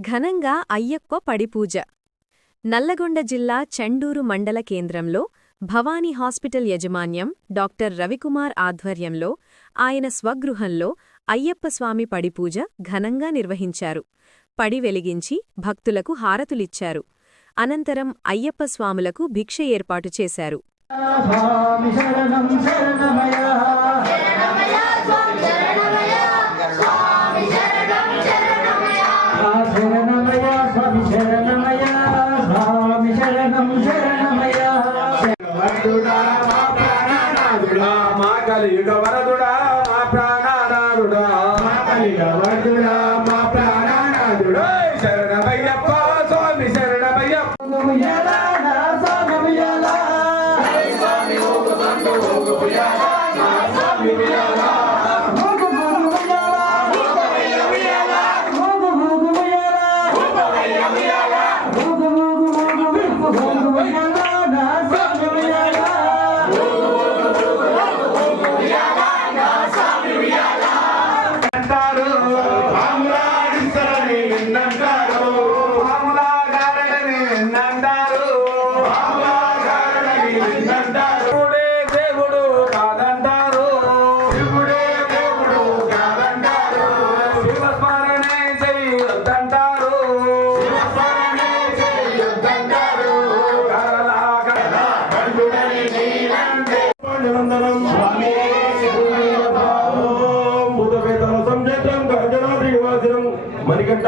ఘనంగా అయ్యప్ప పడిపూజ. నల్లగొండ జిల్లా చండూరు మండల కేంద్రంలో భవానీ హాస్పిటల్ యజమాన్యం డాక్టర్ రవికుమార్ ఆధ్వర్యంలో ఆయన స్వగృహంలో అయ్యప్పస్వామి పడిపూజ ఘనంగా నిర్వహించారు. పడి వెలిగించి భక్తులకు హారతులిచ్చారు. అనంతరం అయ్యప్పస్వాములకు భిక్ష ఏర్పాటు చేశారు. శరణమయ్యప్ప స్వామి శరణమయ్యప్ప మణికంఠ